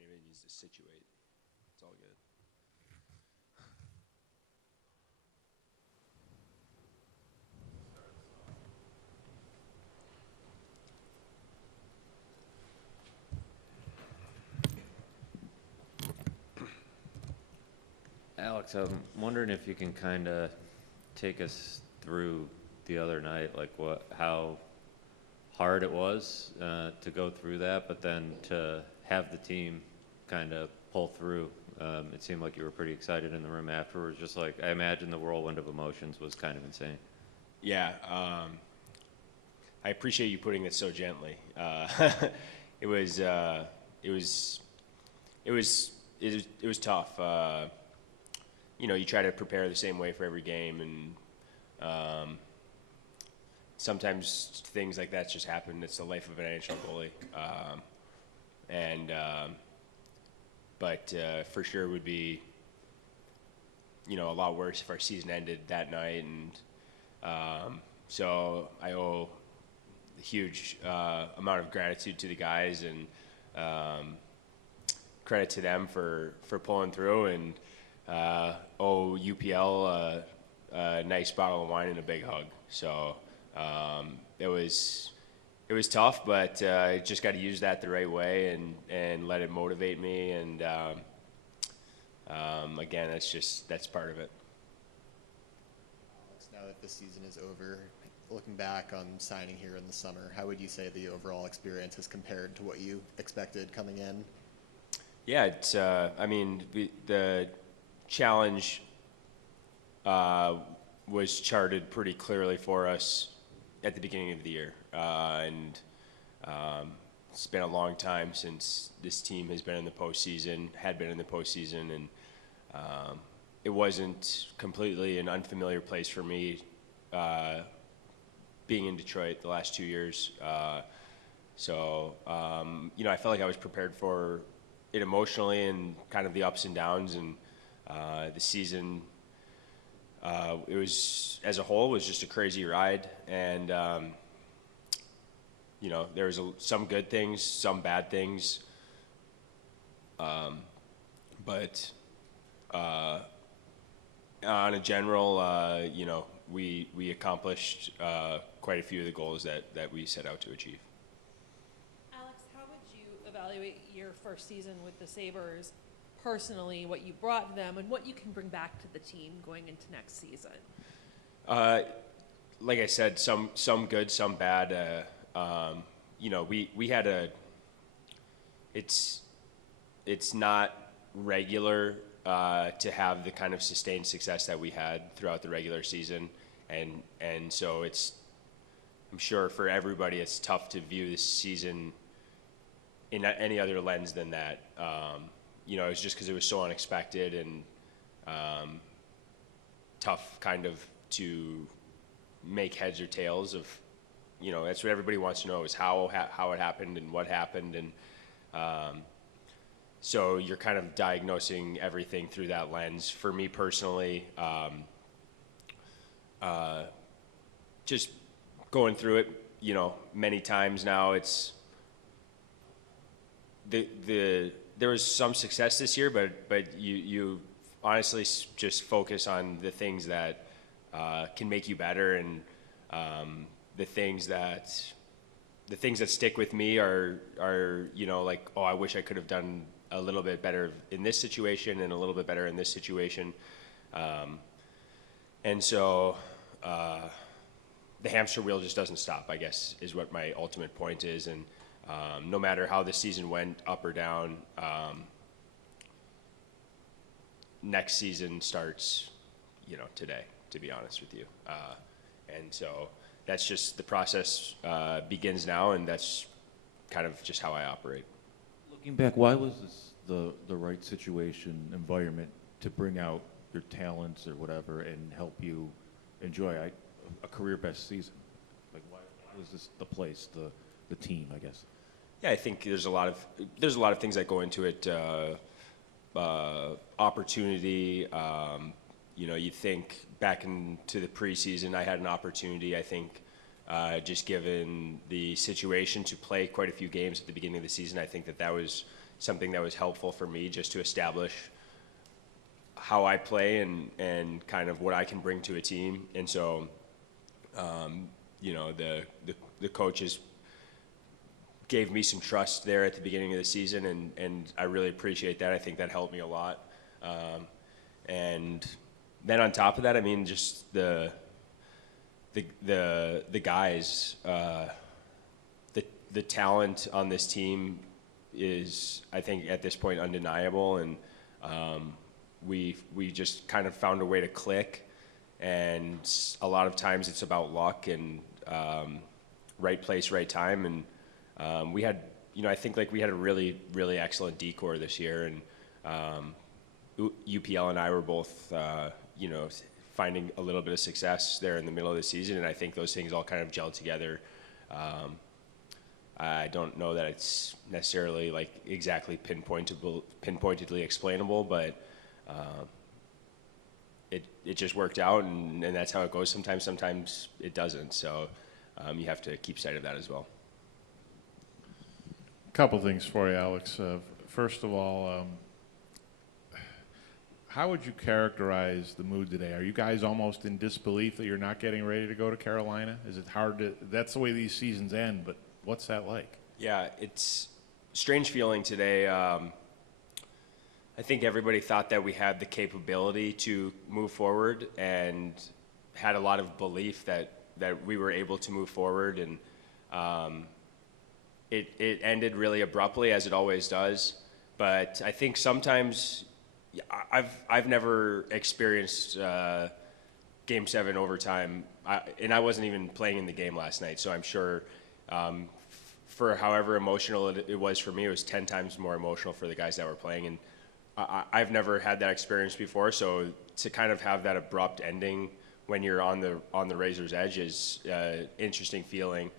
anybody needs to situate, it's all good. Alex, I'm wondering if you can kind of take us through the other night, like how hard it was to go through that, but then to have the team kind of pull through. It seemed like you were pretty excited in the room afterwards. Just like I imagine the whirlwind of emotions was kind of insane. Yeah, I appreciate you putting it so gently. It was tough. You know, you try to prepare the same way for every game, and sometimes things like that just happen. It's the life of an NHL goalie, but for sure would be, you know, a lot worse if our season ended that night. And so I owe a huge amount of gratitude to the guys, and credit to them for pulling through, and owe UPL a nice bottle of wine and a big hug. So it was tough, but I just got to use that the right way and let it motivate me. And again, that's part of it. Alex, now that the season is over, looking back on signing here in the summer, how would you say the overall experience has compared to what you expected coming in? Yeah, it's. I mean, the challenge was charted pretty clearly for us at the beginning of the year, and it's been a long time since this team has been in the postseason, and it wasn't completely an unfamiliar place for me being in Detroit the last 2 years. So you know, I felt like I was prepared for it emotionally and kind of the ups and downs, and the season, it was, as a whole, was just a crazy ride. And you know, there was some good things, some bad things, but on a general, you know, we accomplished quite a few of the goals that we set out to achieve. Alex, how would you evaluate your first season with the Sabres personally, what you brought to them, and what you can bring back to the team going into next season? Like I said, some good, some bad. You know, we had it's not regular to have the kind of sustained success that we had throughout the regular season, and so I'm sure for everybody it's tough to view this season in any other lens than that. You know, it's just because it was so unexpected and tough kind of to make heads or tails of. You know, that's what everybody wants to know, is how it happened and what happened. And so you're kind of diagnosing everything through that lens. For me personally, just going through it, you know, many times now, it's there was some success this year, but you honestly just focus on the things that can make you better, and the things that stick with me are you know, like, oh, I wish I could have done a little bit better in this situation and a little bit better in this situation, and so the hamster wheel just doesn't stop, I guess, is what my ultimate point is. And no matter how the season went, up or down, next season starts, you know, today, to be honest with you, and so that's just the process begins now, and that's kind of just how I operate. Looking back, why was this the right situation, environment to bring out your talents or whatever and help you enjoy a career best season? Like, why was this the place, the team, I guess? Yeah, I think there's a lot of things that go into it. Opportunity. You know, you think back into the preseason, I had an opportunity, I think, just given the situation, to play quite a few games at the beginning of the season. I think that was, something that was helpful for me just to establish how I play and kind of what I can bring to a team. And so, you know, the coaches gave me some trust there at the beginning of the season, and I really appreciate that. I think that helped me a lot. And then on top of that, I mean, just the guys, the talent on this team is, I think, at this point undeniable, and we just kind of found a way to click. And a lot of times it's about luck and right place, right time. And we had, you know, I think like we had a really, really excellent decor this year, and UPL and I were both, you know, finding a little bit of success there in the middle of the season, and I think those things all kind of gelled together. I don't know that it's necessarily like exactly pinpointedly explainable, but it just worked out, and that's how it goes. Sometimes it doesn't. So you have to keep sight of that as well. Couple things for you, Alex. First of all, how would you characterize the mood today? Are you guys almost in disbelief that you're not getting ready to go to Carolina? Is it hard to? That's the way these seasons end, but what's that like? Yeah, it's a strange feeling today. I think everybody thought that we had the capability to move forward and had a lot of belief that we were able to move forward, and it ended really abruptly, as it always does. But I think sometimes I've never experienced Game 7 overtime, and I wasn't even playing in the game last night, so I'm sure for however emotional it was for me, it was 10 times more emotional for the guys that were playing. And I've never had that experience before, so to kind of have that abrupt ending when you're on the razor's edge is an interesting feeling.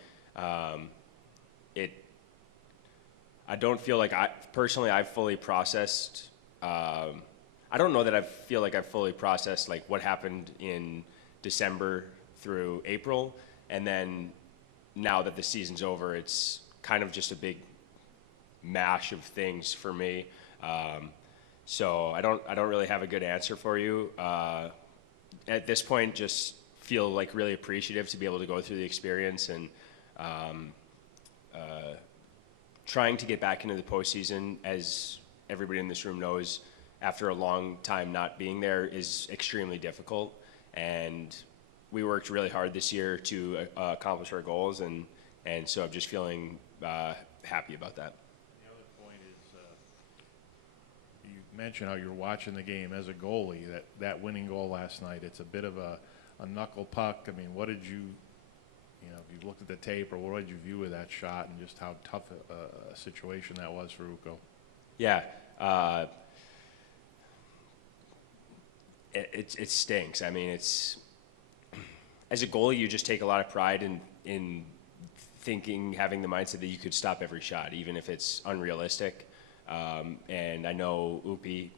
I don't feel like I've fully processed. I don't know that I feel like I've fully processed like what happened in December through April, and then now that the season's over, it's kind of just a big mash of things for me. So I don't really have a good answer for you. At this point, just feel like really appreciative to be able to go through the experience, and trying to get back into the postseason, as everybody in this room knows, after a long time not being there is extremely difficult. And we worked really hard this year to accomplish our goals, and so I'm just feeling happy about that. The other point is, you mentioned how you're watching the game as a goalie. That winning goal last night, it's a bit of a knuckle puck. I mean, what did you know, if you looked at the tape, or what did you view of that shot, and just how tough a situation that was for Ukko? Yeah. It stinks. I mean, it's, as a goalie, you just take a lot of pride in thinking, having the mindset that you could stop every shot, even if it's unrealistic. And I know Upi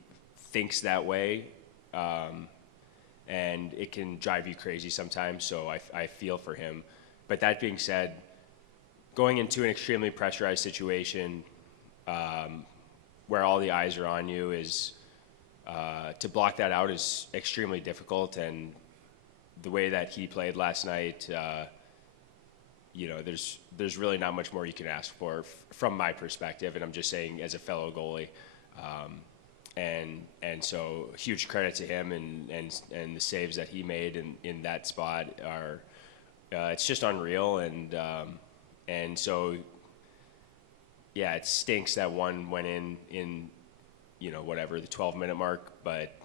thinks that way, and it can drive you crazy sometimes, so I feel for him. But that being said, going into an extremely pressurized situation where all the eyes are on you is, to block that out is extremely difficult. And the way that he played last night, you know, there's really not much more you can ask for from my perspective, and I'm just saying as a fellow goalie. And so huge credit to him, and the saves that he made in that spot are, it's just unreal. And so, yeah, it stinks that one went in, you know, whatever, the 12-minute mark, but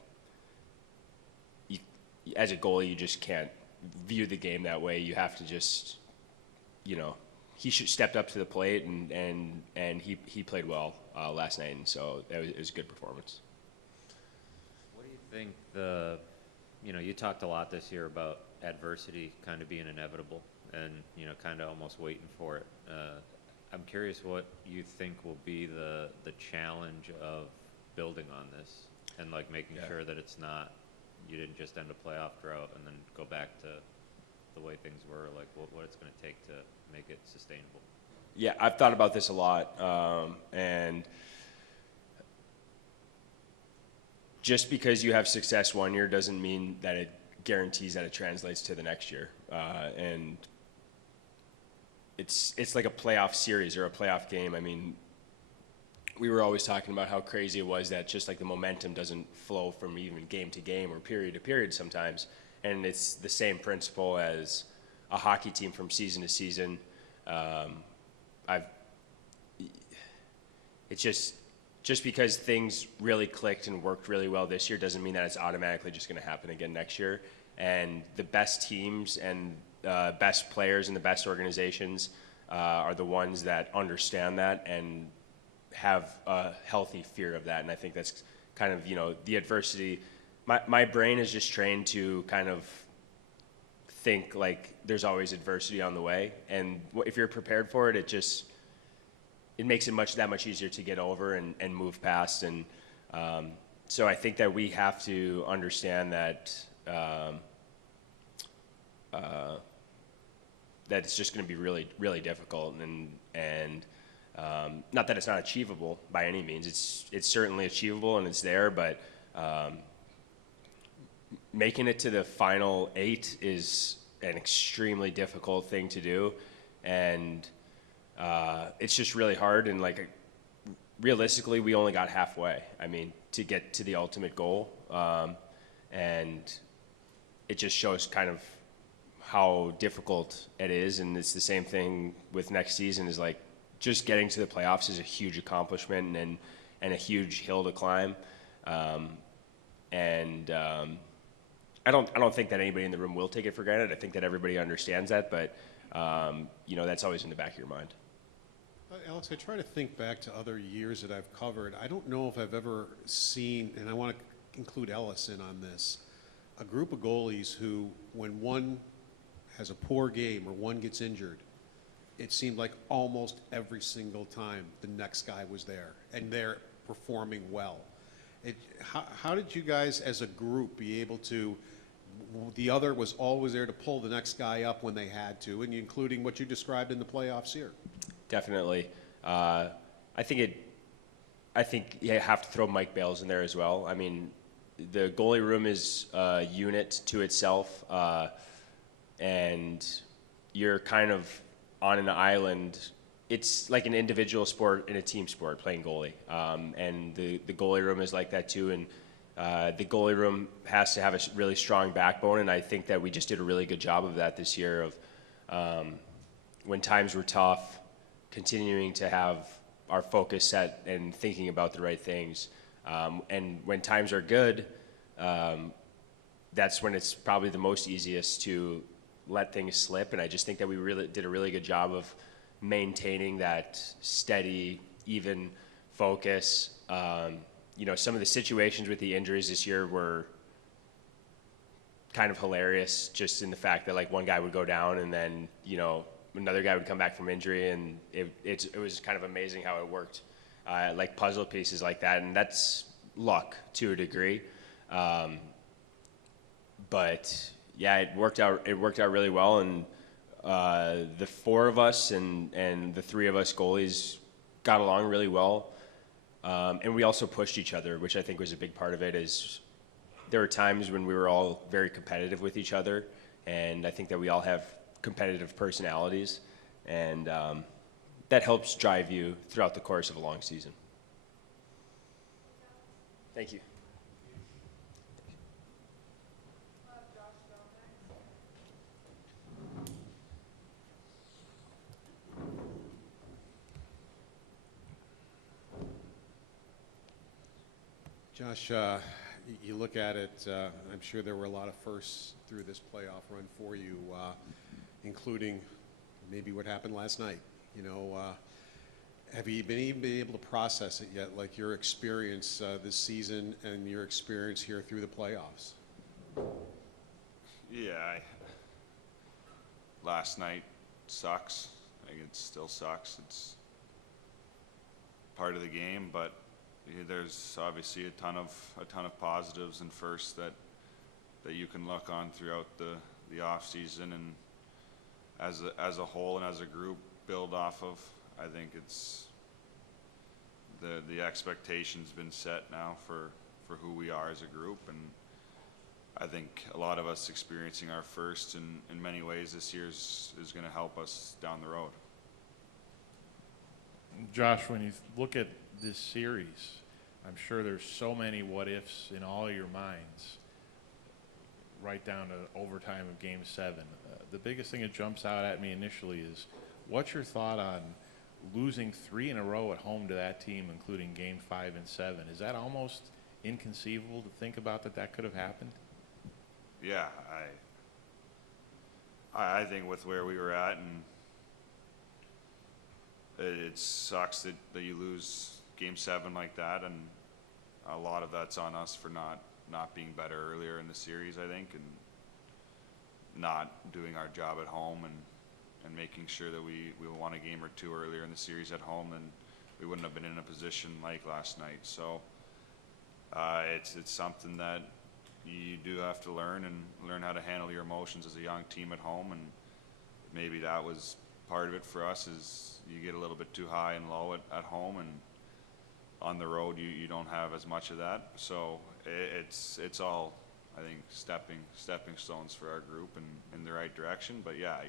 as a goalie, you just can't view the game that way. You have to just, you know, he stepped up to the plate, and he played well last night, and so it was a good performance. What do you think you know, you talked a lot this year about adversity kind of being inevitable and, you know, kind of almost waiting for it. I'm curious what you think will be the challenge of building on this and like making sure that it's not, you didn't just end a playoff drought and then go back to the way things were, like what it's going to take to make it sustainable. Yeah, I've thought about this a lot, and just because you have success one year doesn't mean that it guarantees that it translates to the next year. And it's like a playoff series or a playoff game. I mean, we were always talking about how crazy it was that just like the momentum doesn't flow from even game to game or period to period sometimes. And it's the same principle as a hockey team from season to season. It's just because things really clicked and worked really well this year doesn't mean that it's automatically just going to happen again next year. And the best teams and best players and the best organizations are the ones that understand that and have a healthy fear of that. And I think that's kind of, the adversity. My brain is just trained to kind of think like there's always adversity on the way. And if you're prepared for it, it makes it that much easier to get over and move past. And so I think that we have to understand that that it's just going to be really, really difficult. And not that it's not achievable by any means. It's certainly achievable and it's there, but making it to the final 8 is an extremely difficult thing to do. And it's just really hard, and like realistically, we only got halfway. I mean, to get to the ultimate goal, and it just shows kind of how difficult it is. And it's the same thing with next season. Is like just getting to the playoffs is a huge accomplishment and a huge hill to climb. I don't think that anybody in the room will take it for granted. I think that everybody understands that, but that's always in the back of your mind. Alex, I try to think back to other years that I've covered. I don't know if I've ever seen, and I want to include Ellis in on this, a group of goalies who, when one has a poor game or one gets injured, it seemed like almost every single time the next guy was there, and they're performing well. How did you guys as a group be able to, the other was always there to pull the next guy up when they had to, and including what you described in the playoffs here? Definitely. I think you have to throw Mike Bales in there as well. I mean, the goalie room is a unit to itself, and you're kind of on an island. It's like an individual sport and a team sport, playing goalie. And the goalie room is like that too. And the goalie room has to have a really strong backbone, and I think that we just did a really good job of that this year of when times were tough, continuing to have our focus set and thinking about the right things. And when times are good, that's when it's probably the most easiest to let things slip. And I just think that we really did a really good job of maintaining that steady, even focus. Some of the situations with the injuries this year were kind of hilarious, just in the fact that like one guy would go down and then, another guy would come back from injury, and it was kind of amazing how it worked, like puzzle pieces like that, and that's luck to a degree. But yeah, it worked out really well, and the 4 of us and the 3 of us goalies got along really well, and we also pushed each other, which I think was a big part of it. Is there were times when we were all very competitive with each other, and I think that we all have competitive personalities, and that helps drive you throughout the course of a long season. Thank you. Josh, you look at it, I'm sure there were a lot of firsts through this playoff run for you, including maybe what happened last night. Have you been able to process it yet, like your experience this season and your experience here through the playoffs? Yeah, last night sucks. It still sucks. It's part of the game, but there's obviously a ton of positives and firsts that you can look on throughout the off season, and as a whole and as a group build off of. I think it's the expectation's been set now for who we are as a group. And I think a lot of us experiencing our first in many ways this year is going to help us down the road. Josh, when you look at this series, I'm sure there's so many what-ifs in all your minds, right down to overtime of Game 7. The biggest thing that jumps out at me initially is, what's your thought on losing 3 in a row at home to that team, including Game 5 and 7? Is that almost inconceivable to think about that could have happened? Yeah, I think with where we were at, and it sucks that you lose Game 7 like that, and a lot of that's on us for not being better earlier in the series, I think, and not doing our job at home and making sure that we won a game or two earlier in the series at home, and we wouldn't have been in a position like last night. So it's something that you do have to learn how to handle your emotions as a young team at home, and maybe that was part of it for us, is you get a little bit too high and low at home, and on the road you don't have as much of that. So it's all, I think, stepping stones for our group and in the right direction. But yeah,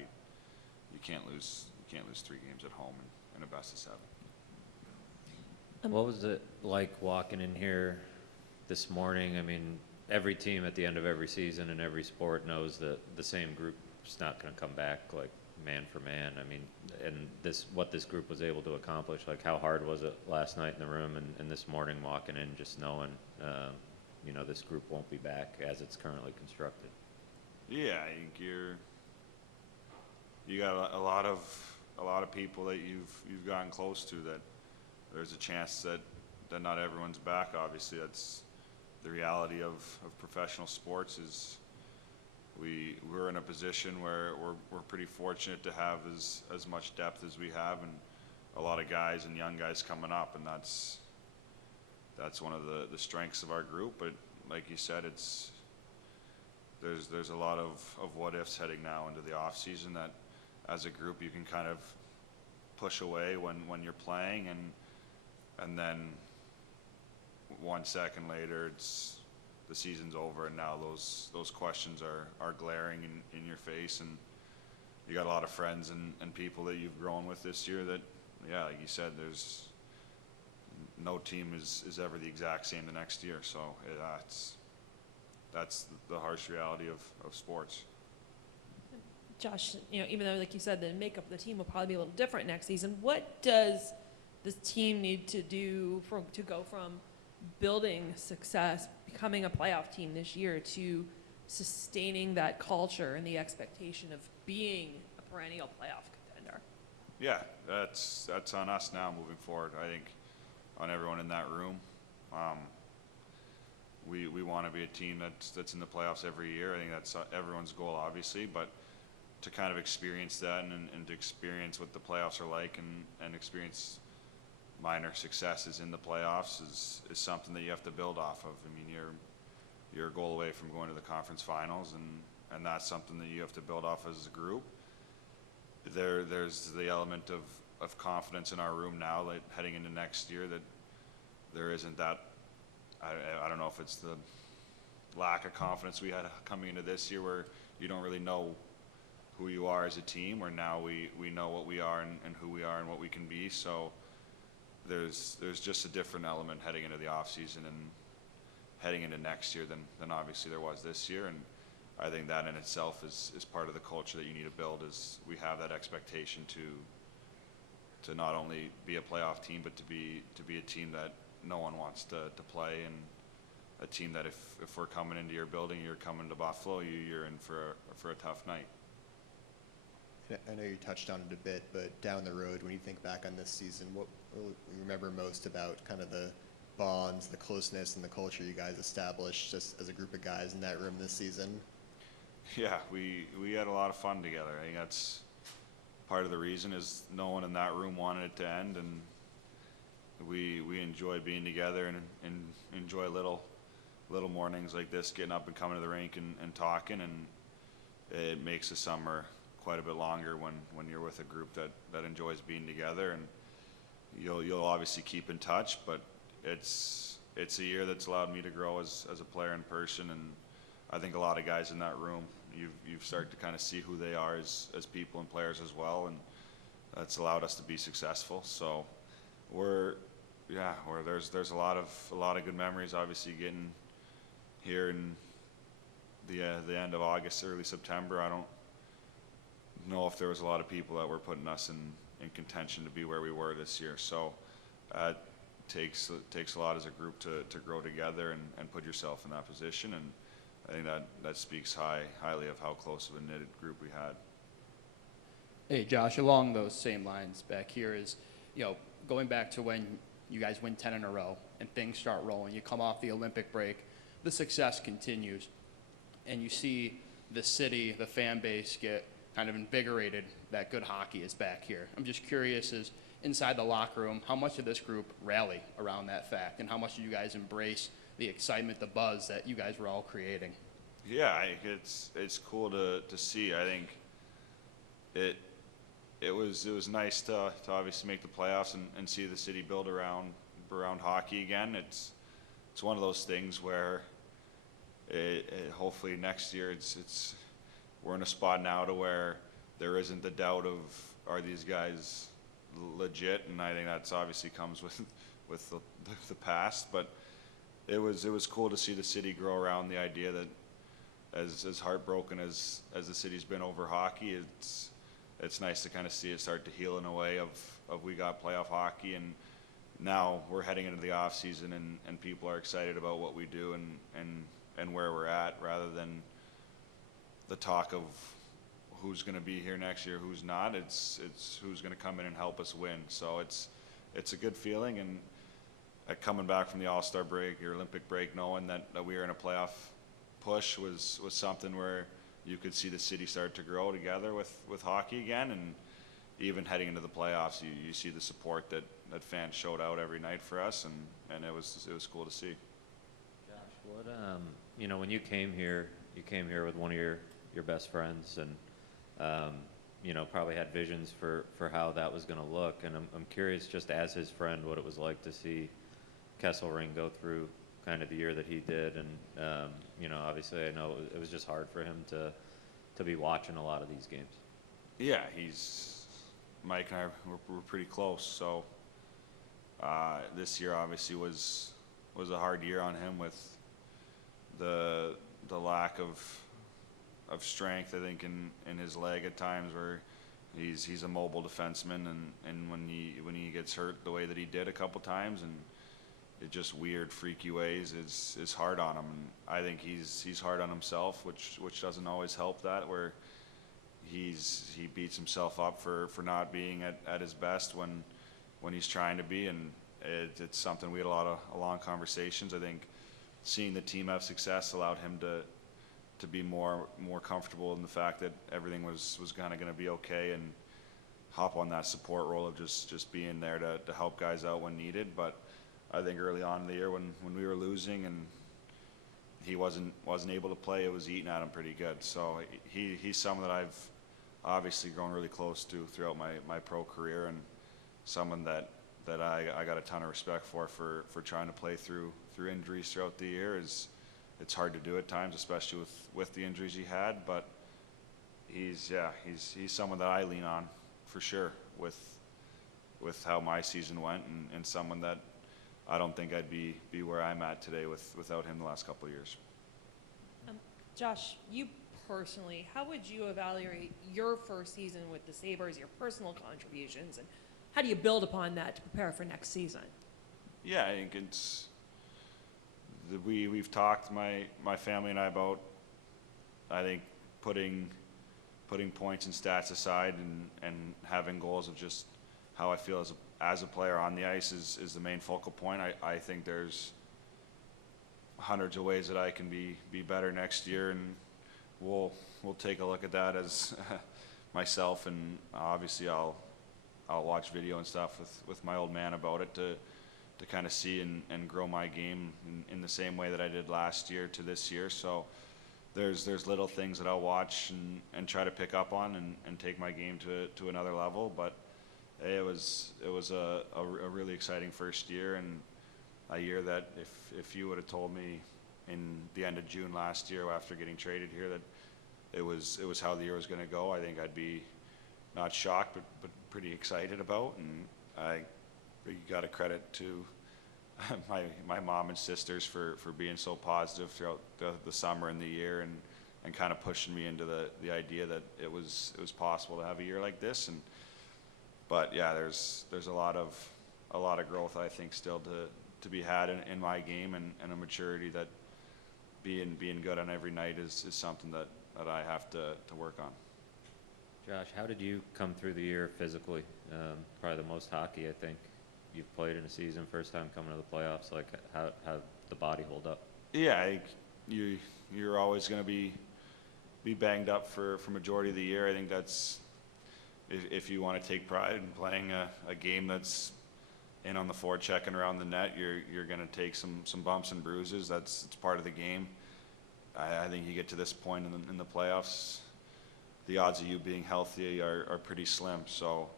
you can't lose 3 games at home in a best of 7. What was it like walking in here this morning? I mean, every team at the end of every season in every sport knows that the same group's not going to come back like man for man. I mean, and what this group was able to accomplish, like how hard was it last night in the room and this morning walking in, just knowing, this group won't be back as it's currently constructed? Yeah, I think you got a lot of people that you've gotten close to, that there's a chance that not everyone's back. Obviously, that's the reality of professional sports. Is we're in a position where we're pretty fortunate to have as much depth as we have, and a lot of guys and young guys coming up, and that's one of the strengths of our group. But like you said, there's a lot of what ifs heading now into the off season that as a group you can kind of push away when you're playing, and then 1 second later the season's over, and now those questions are glaring in your face, and you got a lot of friends and people that you've grown with this year that, yeah, like you said, there's no team is ever the exact same the next year. So that's the harsh reality of sports. Josh, even though, like you said, the makeup of the team will probably be a little different next season, what does this team need to do to go from building success, becoming a playoff team this year, to sustaining that culture and the expectation of being a perennial playoff contender? Yeah, that's on us now moving forward. I think on everyone in that room. We want to be a team that's in the playoffs every year. I think that's everyone's goal, obviously, but to kind of experience that and to experience what the playoffs are like and experience minor successes in the playoffs is something that you have to build off of. I mean, you're a goal away from going to the conference finals, and that's something that you have to build off as a group. There's the element of confidence in our room now, that heading into next year, that there isn't that. I don't know if it's the lack of confidence we had coming into this year, where you don't really know who you are as a team, where now we know what we are and who we are and what we can be. So there's just a different element heading into the off season and heading into next year than obviously there was this year. And I think that in itself is part of the culture that you need to build, is we have that expectation to not only be a playoff team, but to be a team that no one wants to play, and a team that if we're coming into your building, you're coming to Buffalo, you're in for a tough night. I know you touched on it a bit, but down the road, when you think back on this season, what will you remember most about kind of the bonds, the closeness, and the culture you guys established just as a group of guys in that room this season? Yeah, we had a lot of fun together. I think that's part of the reason, is no one in that room wanted it to end, and we enjoy being together and enjoy little mornings like this, getting up and coming to the rink and talking, and it makes the summer quite a bit longer when you're with a group that enjoys being together. And you'll obviously keep in touch, but it's it's a year that's allowed me to grow as a player and person, and I think a lot of guys in that room, you've started to kind of see who they are as people and players as well, and that's allowed us to be successful. So there's a lot of good memories. Obviously, getting here in the end of August, early September, I don't know if there was a lot of people that were putting us in contention to be where we were this year. So it takes a lot as a group to grow together and put yourself in that position, and I think that speaks highly of how close of a knitted group we had. Hey, Josh, along those same lines back here is, going back to when you guys win 10 in a row and things start rolling, you come off the Olympic break, the success continues, and you see the city, the fan base get kind of invigorated that good hockey is back here. I'm just curious, is inside the locker room, how much of this group rally around that fact, and how much do you guys embrace the excitement, the buzz that you guys were all creating? Yeah, it's cool to see. I think it was nice to obviously make the playoffs and see the city build around hockey again. It's one of those things where hopefully next year we're in a spot now to where there isn't the doubt of, are these guys legit, and I think that's obviously comes with the past, but it was cool to see the city grow around the idea that as heartbroken as the city's been over hockey, it's nice to kind of see it start to heal in a way of we got playoff hockey, and now we're heading into the off season and people are excited about what we do and where we're at, rather than the talk of who's going to be here next year, who's not. It's who's going to come in and help us win. So it's a good feeling, and coming back from the All-Star break or Olympic break, knowing that we were in a playoff push was something where you could see the city start to grow together with hockey again, and even heading into the playoffs, you see the support that fans showed out every night for us, and it was cool to see. Josh, what when you came here with one of your best friends, and probably had visions for how that was going to look, and I'm curious, just as his friend, what it was like to see Kesselring go through kind of the year that he did, and obviously I know it was just hard for him to be watching a lot of these games. Yeah, Mike and I were pretty close, so this year obviously was a hard year on him with the lack of strength, I think, in his leg at times, where he's a mobile defenseman, and when he gets hurt the way that he did a couple times, and it just weird, freaky ways, is hard on him. And I think he's hard on himself, which doesn't always help that, where he beats himself up for not being at his best when he's trying to be, and it's something we had a lot of long conversations. I think seeing the team have success allowed him to be more comfortable in the fact that everything was kind of going to be okay, and hop on that support role of just being there to help guys out when needed. But I think early on in the year when we were losing and he wasn't able to play, it was eating at him pretty good. So he's someone that I've obviously grown really close to throughout my pro career, and someone that I got a ton of respect for trying to play through injuries throughout the year. It's hard to do at times, especially with the injuries he had, but he's someone that I lean on for sure with how my season went, and someone that I don't think I'd be where I'm at today without him the last couple of years. Josh, you personally, how would you evaluate your first season with the Sabres, your personal contributions, and how do you build upon that to prepare for next season? Yeah, I think we've talked, my family and I, about, I think, putting points and stats aside and having goals of just how I feel as a player on the ice is the main focal point. I think there's hundreds of ways that I can be better next year, and we'll take a look at that as myself, and obviously I'll watch video and stuff with my old man about it to kind of see and grow my game in the same way that I did last year to this year. So there's little things that I'll watch and try to pick up on and take my game to another level. But it was a really exciting first year, and a year that if you would have told me in the end of June last year after getting traded here that it was how the year was going to go, I think I'd be not shocked but pretty excited about. And you got to credit to my mom and sisters for being so positive throughout the summer and the year, and kind of pushing me into the idea that it was possible to have a year like this. But yeah, there's a lot of growth, I think, still to be had in my game, and a maturity that being good on every night is something that I have to work on. Josh, how did you come through the year physically? Probably the most hockey I think you've played in a season, first time coming to the playoffs. Like, how the body hold up? Yeah, You're always going to be banged up for majority of the year. I think that's, if you want to take pride in playing a game that's in on the forecheck and around the net, you're going to take some bumps and bruises. It's part of the game. I think you get to this point in the playoffs, the odds of you being healthy are pretty slim. So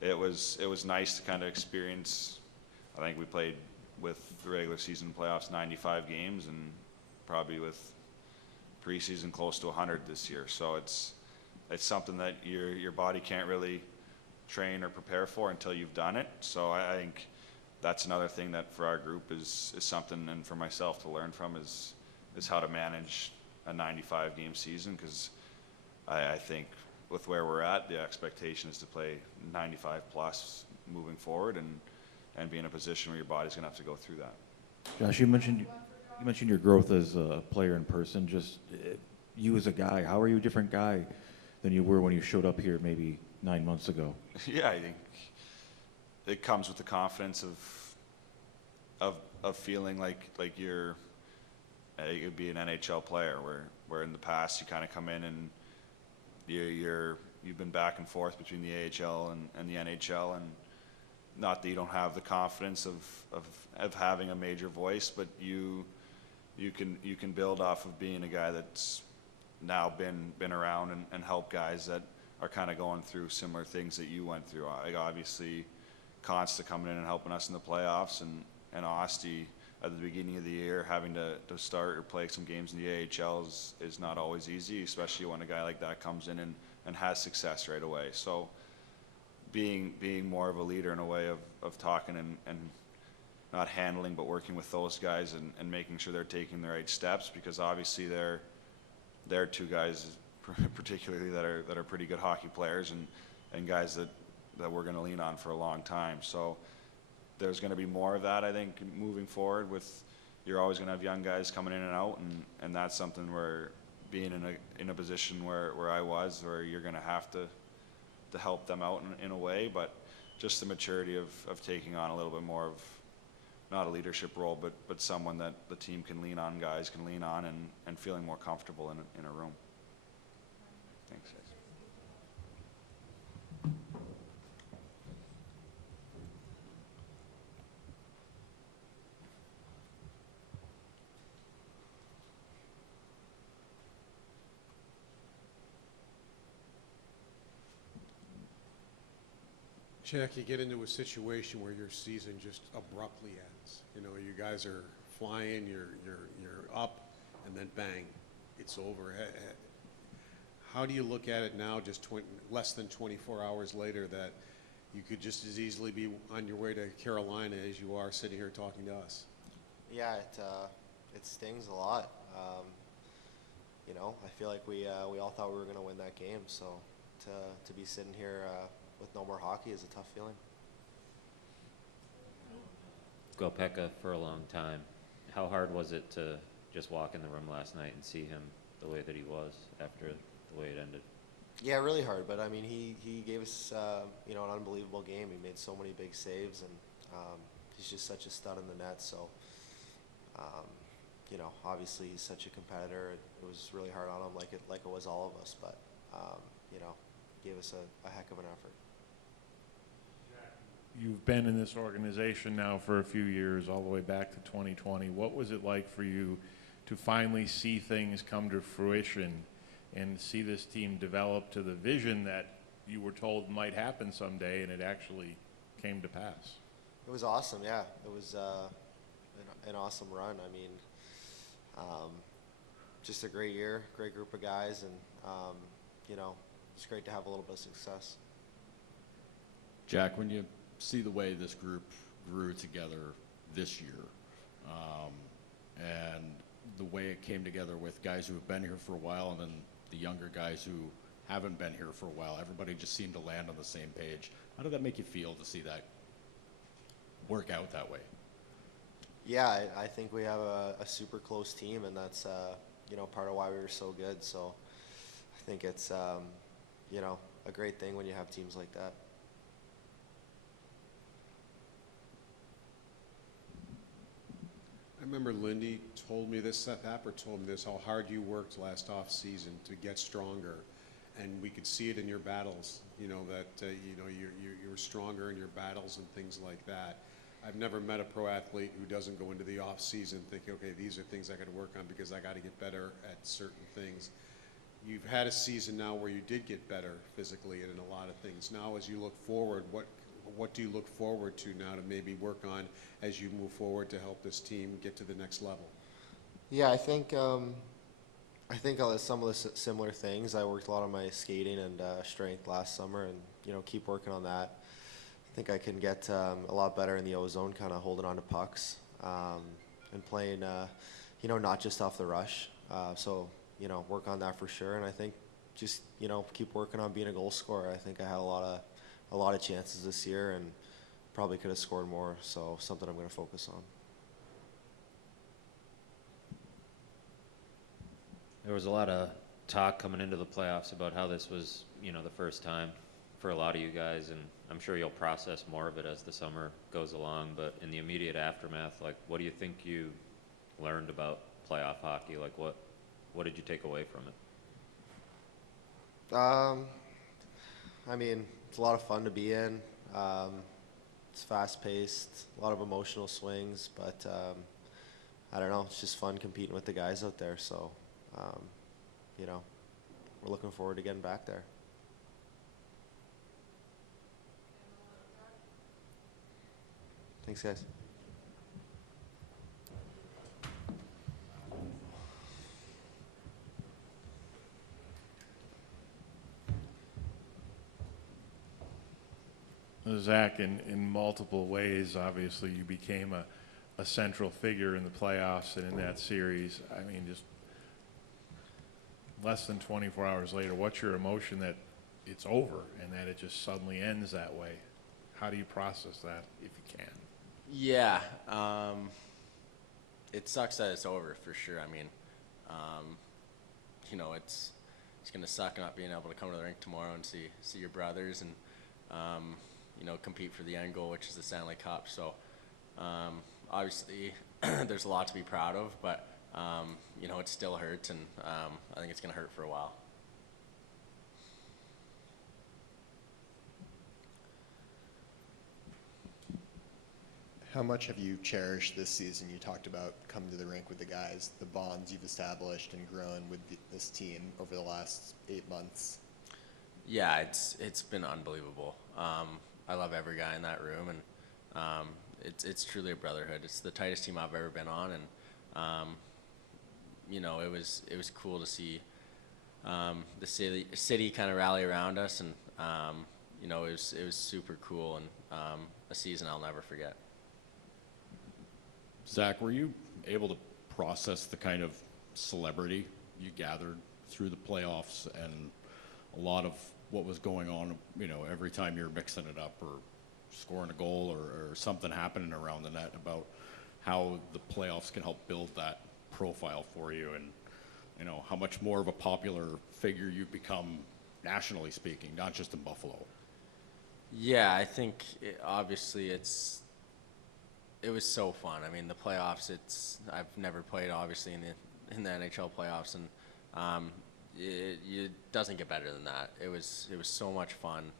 it was nice to kind of experience. I think we played with the regular season playoffs 95 games, and probably with preseason close to 100 this year. So it's something that your body can't really train or prepare for until you've done it. So I think that's another thing that for our group is something, and for myself to learn from, is how to manage a 95 game season, because I think with where we're at, the expectation is to play 95 plus moving forward, and be in a position where your body's going to have to go through that. Josh, you mentioned your growth as a player in person. Just you as a guy, how are you a different guy than you were when you showed up here maybe 9 months ago? Yeah, I think it comes with the confidence of feeling like you'd be an NHL player, where in the past you kind of come in and you've been back and forth between the AHL and the NHL, and not that you don't have the confidence of having a major voice, but you can build off of being a guy that's now been around and help guys that are kind of going through similar things that you went through. Like, obviously, Consta coming in and helping us in the playoffs, and Osti at the beginning of the year having to start or play some games in the AHL is not always easy, especially when a guy like that comes in and has success right away. So being more of a leader in a way of talking and not handling, but working with those guys and making sure they're taking the right steps, because obviously they're two guys particularly that are pretty good hockey players, and guys that we're going to lean on for a long time. So there's going to be more of that, I think, moving forward. You're always going to have young guys coming in and out, and that's something where being in a position where I was, where you're going to have to help them out in a way, but just the maturity of taking on a little bit more of, not a leadership role, but someone that the team can lean on, guys can lean on, and feeling more comfortable in a room. Thanks, guys. Jack, you get into a situation where your season just abruptly ends. You know, you guys are flying, you're up, and then bang, it's over. How do you look at it now, just less than 24 hours later, that you could just as easily be on your way to Carolina as you are sitting here talking to us? Yeah, it stings a lot. You know, I feel like we all thought we were going to win that game, so to be sitting here with no more hockey is a tough feeling. Gopeka for a long time. How hard was it to just walk in the room last night and see him the way that he was after the way it ended? Yeah, really hard, but I mean, he gave us you know, an unbelievable game. He made so many big saves, and he's just such a stud in the net. So you know, obviously he's such a competitor. It was really hard on him, like it was all of us, but you know, gave us a heck of an effort. You've been in this organization now for a few years, all the way back to 2020. What was it like for you to finally see things come to fruition and see this team develop to the vision that you were told might happen someday, and it actually came to pass? It was awesome, yeah. It was an awesome run. I mean, just a great year, great group of guys, and you know, it's great to have a little bit of success. Jack, when you see the way this group grew together this year, and the way it came together with guys who have been here for a while and then the younger guys who haven't been here for a while, everybody just seemed to land on the same page. How did that make you feel to see that work out that way? Yeah, I think we have a super close team, and that's you know, part of why we were so good. So I think it's you know, a great thing when you have teams like that. I remember Lindy told me this, Seth Apper told me this, how hard you worked last off season to get stronger. And we could see it in your battles, you know, that you know, you were stronger in your battles and things like that. I've never met a pro athlete who doesn't go into the off season thinking, okay, these are things I got to work on because I got to get better at certain things. You've had a season now where you did get better physically and in a lot of things. Now, as you look forward, what do you look forward to now to maybe work on as you move forward to help this team get to the next level? Yeah, I think some of the similar things. I worked a lot on my skating and strength last summer, and you know, keep working on that. I think I can get a lot better in the O-zone, kind of holding on to pucks and playing, you know, not just off the rush. So you know, work on that for sure. And I think just, you know, keep working on being a goal scorer. I think I had a lot of chances this year and probably could have scored more. So something I'm going to focus on. There was a lot of talk coming into the playoffs about how this was, you know, the first time for a lot of you guys, and I'm sure you'll process more of it as the summer goes along, but in the immediate aftermath, like, what do you think you learned about playoff hockey? Like, what did you take away from it? I mean, it's a lot of fun to be in. It's fast-paced, a lot of emotional swings, but I don't know, it's just fun competing with the guys out there, so you know, we're looking forward to getting back there. Thanks, guys. Zach, in multiple ways, obviously you became a central figure in the playoffs and in that series. I mean, just less than 24 hours later, what's your emotion that it's over and that it just suddenly ends that way? How do you process that, if you can? Yeah, it sucks that it's over for sure. I mean, you know, it's gonna suck not being able to come to the rink tomorrow and see your brothers and you know, compete for the end goal, which is the Stanley Cup. So obviously there's a lot to be proud of, but you know, it still hurts, and I think it's gonna hurt for a while. How much have you cherished this season? You talked about coming to the rink with the guys, the bonds you've established and grown with this team over the last 8 months. Yeah, it's been unbelievable. I love every guy in that room, and it's truly a brotherhood. It's the tightest team I've ever been on, and you know, it was cool to see the city kind of rally around us, and you know, it was super cool, and a season I'll never forget. Zach, were you able to process the kind of celebrity you gathered through the playoffs and a lot of what was going on, you know, every time you're mixing it up or scoring a goal or something happening around the net, about how the playoffs can help build that profile for you, and, you know, how much more of a popular figure you've become nationally speaking, not just in Buffalo? Yeah, I think obviously it was so fun. I mean, the playoffs, I've never played obviously in the NHL playoffs, and it doesn't get better than that. It was so much fun.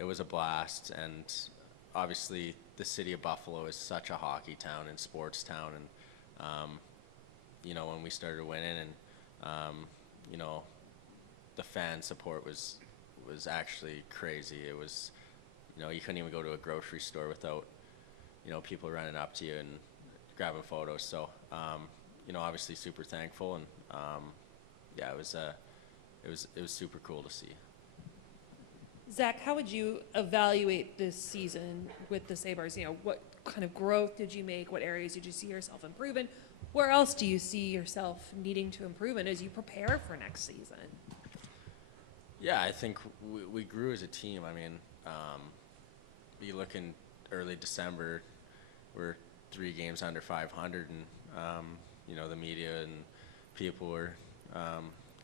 It was a blast, and obviously the city of Buffalo is such a hockey town and sports town, and you know, when we started winning, and you know, the fan support was actually crazy. It was, you know, you couldn't even go to a grocery store without people running up to you and grabbing photos. So, obviously super thankful, and yeah, it was super cool to see. Zach, how would you evaluate this season with the Sabres? What kind of growth did you make? What areas did you see yourself improve in? Where else do you see yourself needing to improve in as you prepare for next season? Yeah, I think we grew as a team. I mean, you look in early December, we're 3 games under 500, and the media and people were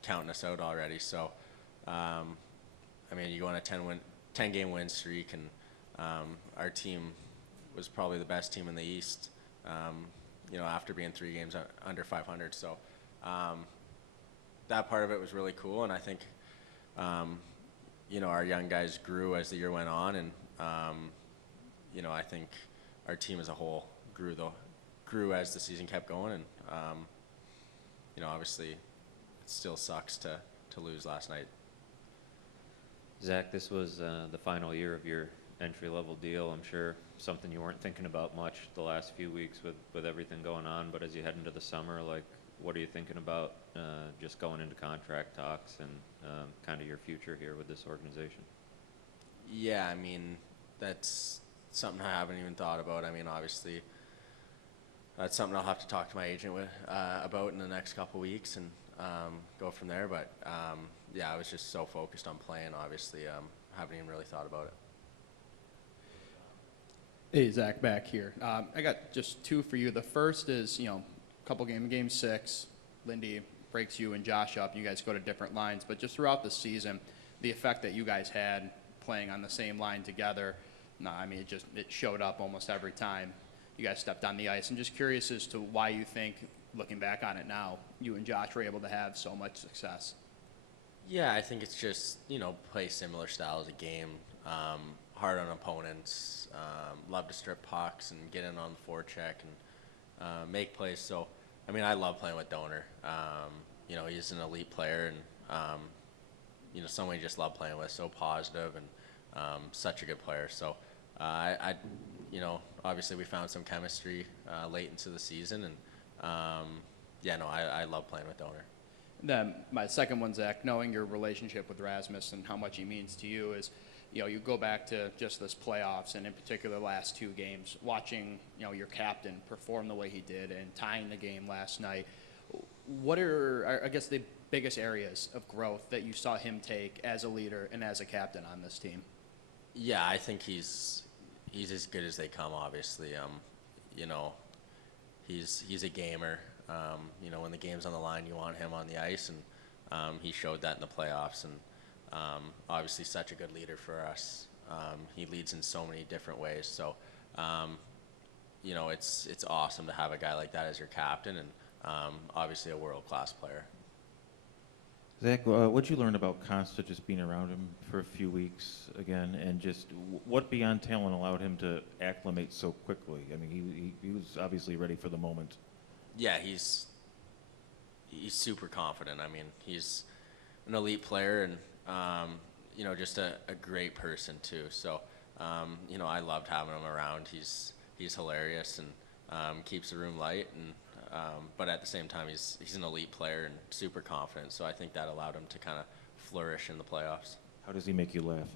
counting us out already. So, you go on a 10-game win streak, and our team was probably the best team in the East, after being 3 games under 500. So that part of it was really cool, and I think, our young guys grew as the year went on, and, I think our team as a whole grew as the season kept going, and, obviously it still sucks to lose last night. Zach, this was the final year of your entry-level deal. I'm sure something you weren't thinking about much the last few weeks with everything going on, but as you head into the summer, what are you thinking about just going into contract talks and kind of your future here with this organization? Yeah, that's something I haven't even thought about. Obviously, that's something I'll have to talk to my agent about in the next couple weeks and go from there. But yeah, I was just so focused on playing, obviously, haven't even really thought about it. Hey, Zach, back here. I got just 2 for you. The first is, couple game 6, Lindy breaks you and Josh up. You guys go to different lines, but just throughout the season, the effect that you guys had playing on the same line together, it showed up almost every time you guys stepped on the ice. I'm just curious as to why you think, looking back on it now, you and Josh were able to have so much success. Yeah, I think it's just, play similar styles of game, hard on opponents, love to strip pucks and get in on the forecheck and make plays. So, I love playing with Donor. He's an elite player, and, someone you just love playing with, so positive and such a good player. So, obviously we found some chemistry late into the season, and I love playing with Donor. Then my second one, Zach, knowing your relationship with Rasmus and how much he means to you is, you go back to just this playoffs and in particular last 2 games, watching, your captain perform the way he did and tying the game last night. What are, I guess, the biggest areas of growth that you saw him take as a leader and as a captain on this team? Yeah, I think he's as good as they come, obviously. He's a gamer. When the game's on the line, you want him on the ice, and he showed that in the playoffs, and obviously such a good leader for us. He leads in so many different ways, so it's awesome to have a guy like that as your captain, and obviously a world-class player. Zach, what'd you learn about Consta just being around him for a few weeks again, and just what beyond talent allowed him to acclimate so quickly? He was obviously ready for the moment. Yeah, he's super confident. He's an elite player, and just a great person too. So, I loved having him around. He's hilarious and keeps the room light, and but at the same time, he's an elite player and super confident. So I think that allowed him to kind of flourish in the playoffs. How does he make you laugh?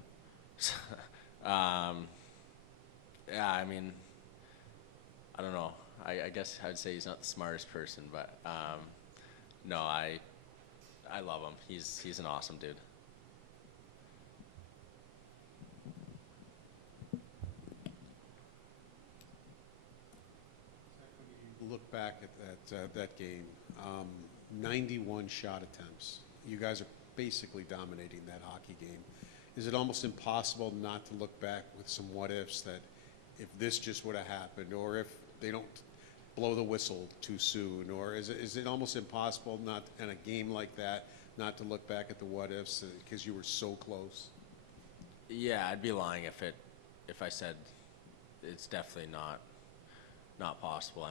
Yeah, I don't know. I guess I'd say he's not the smartest person, but no, I love him. He's an awesome dude. Look back at that game, 91 shot attempts. You guys are basically dominating that hockey game. Is it almost impossible not to look back with some what-ifs that if this just would have happened, or if they don't blow the whistle too soon, or is it almost impossible not in a game like that not to look back at the what-ifs because you were so close? Yeah, I'd be lying if I said it's definitely not possible.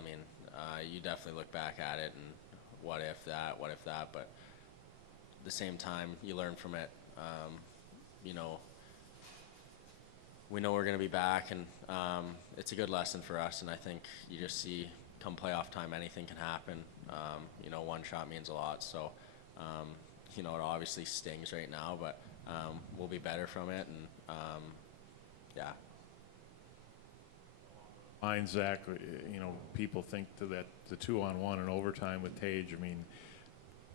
You definitely look back at it and what if that, but at the same time, you learn from it. we know we're going to be back, and it's a good lesson for us. And I think you just see come playoff time, anything can happen. You know, one shot means a lot. So, you know, it obviously stings right now, but we'll be better from it. And yeah. Mine, Zach, you know, people think that the 2-on-1 in overtime with Tage, I mean,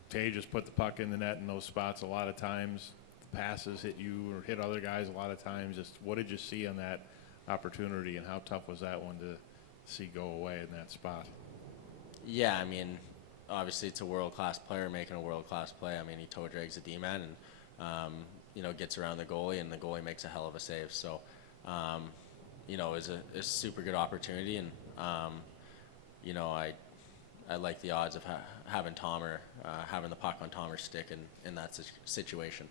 Tage has put the puck in the net in those spots a lot of times. The passes hit you or hit other guys a lot of times. Just what did you see on that opportunity, and how tough was that one to see go away in that spot? Yeah, I mean, obviously it's a world-class player making a world-class play. I mean, he toe drags a D-man and, you know, gets around the goalie, and the goalie makes a hell of a save. So, you know, it was a super good opportunity, and, you know, I like the odds of having Tomer, having the puck on Tomer's stick in that situation.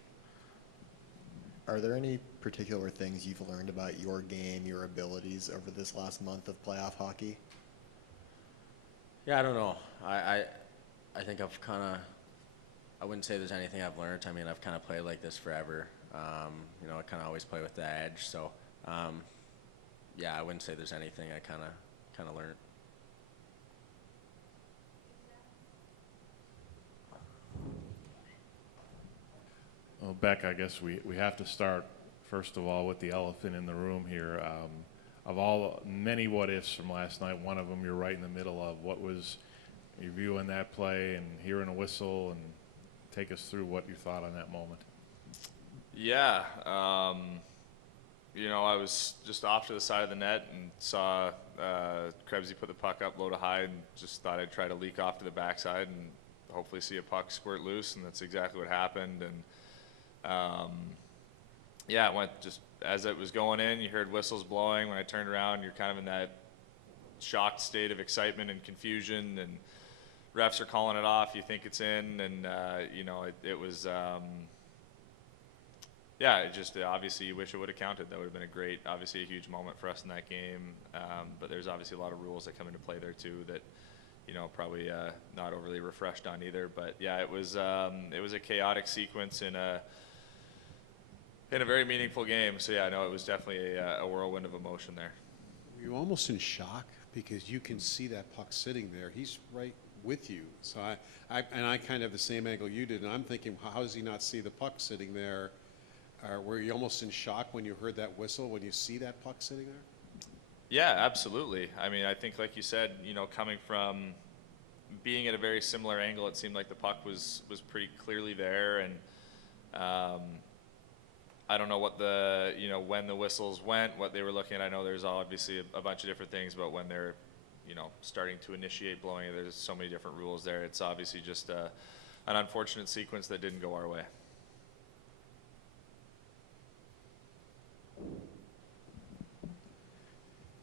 Are there any particular things you've learned about your game, your abilities over this last month of playoff hockey? Yeah, I don't know. I think I've kind of, I wouldn't say there's anything I've learned. I mean, I've kind of played like this forever. You know, I kind of always play with the edge. So, yeah, I wouldn't say there's anything I kind of learned. Well, Beck, I guess we have to start, first of all, with the elephant in the room here. Of all many what-ifs from last night, one of them you're right in the middle of. What was your view on that play and hearing a whistle, and take us through what you thought on that moment? Yeah, you know, I was just off to the side of the net and saw Krebsy put the puck up low to high, and just thought I'd try to leak off to the backside and hopefully see a puck squirt loose, and that's exactly what happened. And yeah, it went just as it was going in. You heard whistles blowing. When I turned around, you're kind of in that shocked state of excitement and confusion, and refs are calling it off. You think it's in, and you know, it was. Yeah, it just obviously you wish it would have counted. That would have been a great, obviously a huge moment for us in that game. But there's obviously a lot of rules that come into play there too that, you know, probably not overly refreshed on either. But yeah, it was a chaotic sequence in a very meaningful game. So yeah, no, it was definitely a whirlwind of emotion there. Were you almost in shock because you can see that puck sitting there? He's right with you. So I kind of have the same angle you did, and I'm thinking, how does he not see the puck sitting there? Were you almost in shock when you heard that whistle, when you see that puck sitting there? Yeah, absolutely. I mean, I think, like you said, you know, coming from being at a very similar angle, it seemed like the puck was pretty clearly there. And I don't know what the, you know, when the whistles went, what they were looking at. I know there's obviously a bunch of different things, but when they're, you know, starting to initiate blowing, there's so many different rules there. It's obviously just an unfortunate sequence that didn't go our way.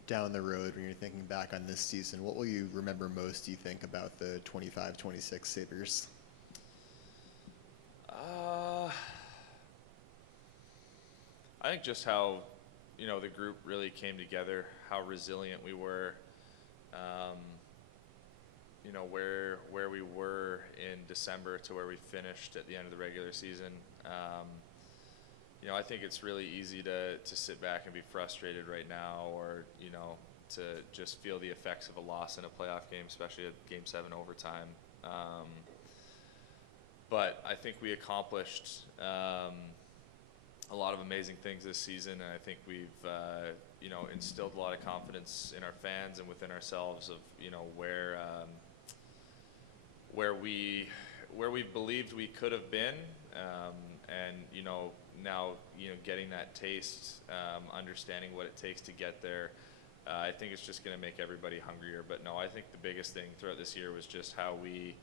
Down the road, when you're thinking back on this season, what will you remember most, do you think, about the 25-26 Sabres? I think just how, you know, the group really came together, how resilient we were, you know, where we were in December to where we finished at the end of the regular season. You know, I think it's really easy to sit back and be frustrated right now, or, you know, to just feel the effects of a loss in a playoff game, especially at Game 7 overtime. But I think we accomplished a lot of amazing things this season, and I think we've, you know, instilled a lot of confidence in our fans and within ourselves of, you know, where we believed we could have been, and, you know, now, you know, getting that taste, understanding what it takes to get there, I think it's just going to make everybody hungrier. But no, I think the biggest thing throughout this year was just how we,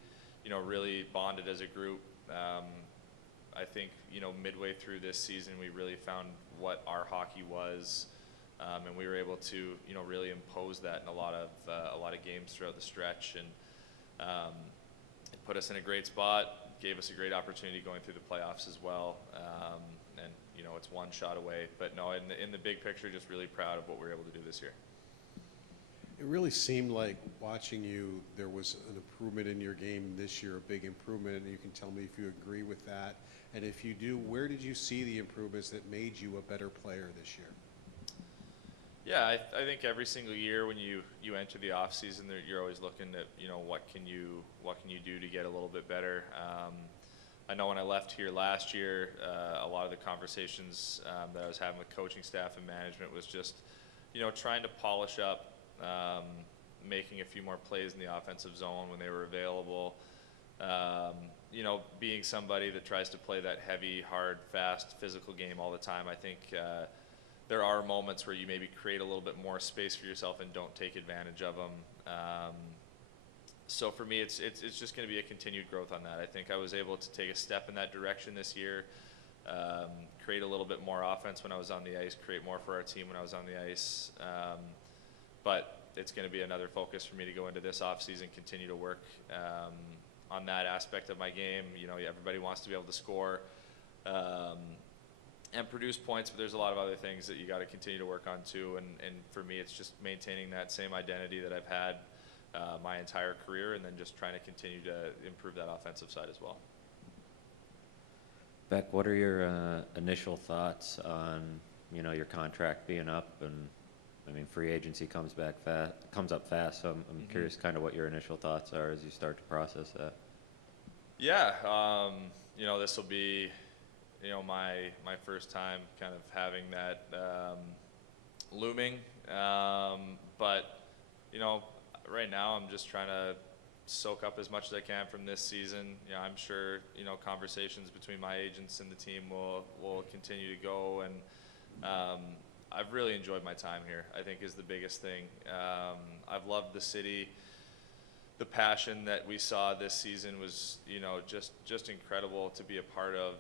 you know, really bonded as a group. I think, you know, midway through this season, we really found what our hockey was, and we were able to, you know, really impose that in a lot of games throughout the stretch, and it put us in a great spot, gave us a great opportunity going through the playoffs as well. And, you know, it's one shot away. But no, in the big picture, just really proud of what we were able to do this year. It really seemed like watching you, there was an improvement in your game this year, a big improvement, and you can tell me if you agree with that. And if you do, where did you see the improvements that made you a better player this year? Yeah, I think every single year when you enter the off season, you're always looking at what can you do to get a little bit better. I know when I left here last year, a lot of the conversations that I was having with coaching staff and management was just trying to polish up, making a few more plays in the offensive zone when they were available. Being somebody that tries to play that heavy, hard, fast, physical game all the time, I think there are moments where you maybe create a little bit more space for yourself and don't take advantage of them. So for me, it's just going to be a continued growth on that. I think I was able to take a step in that direction this year, create a little bit more offense when I was on the ice, create more for our team when I was on the ice. But it's going to be another focus for me to go into this offseason, continue to work on that aspect of my game. Everybody wants to be able to score and produce points, but there's a lot of other things that you got to continue to work on too. And for me, it's just maintaining that same identity that I've had my entire career, and then just trying to continue to improve that offensive side as well. Beck, what are your initial thoughts on your contract being up? And I mean, free agency comes up fast, so I'm curious kind of what your initial thoughts are as you start to process that. Yeah, this will be my first time kind of having that looming, but right now I'm just trying to soak up as much as I can from this season. I'm sure conversations between my agents and the team will continue to go, and I've really enjoyed my time here, I think, is the biggest thing. I've loved the city. The passion that we saw this season was just incredible to be a part of.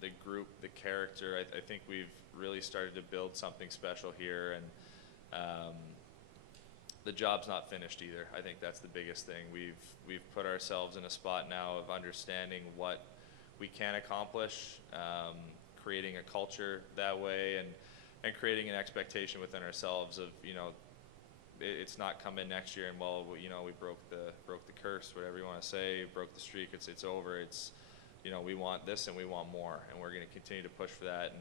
The group, the character, I think we've really started to build something special here, and the job's not finished either. I think that's the biggest thing. We've put ourselves in a spot now of understanding what we can accomplish, creating a culture that way, and creating an expectation within ourselves of it's not coming next year and we broke the curse, whatever you want to say, broke the streak, it's over. It's we want this and we want more, and we're going to continue to push for that.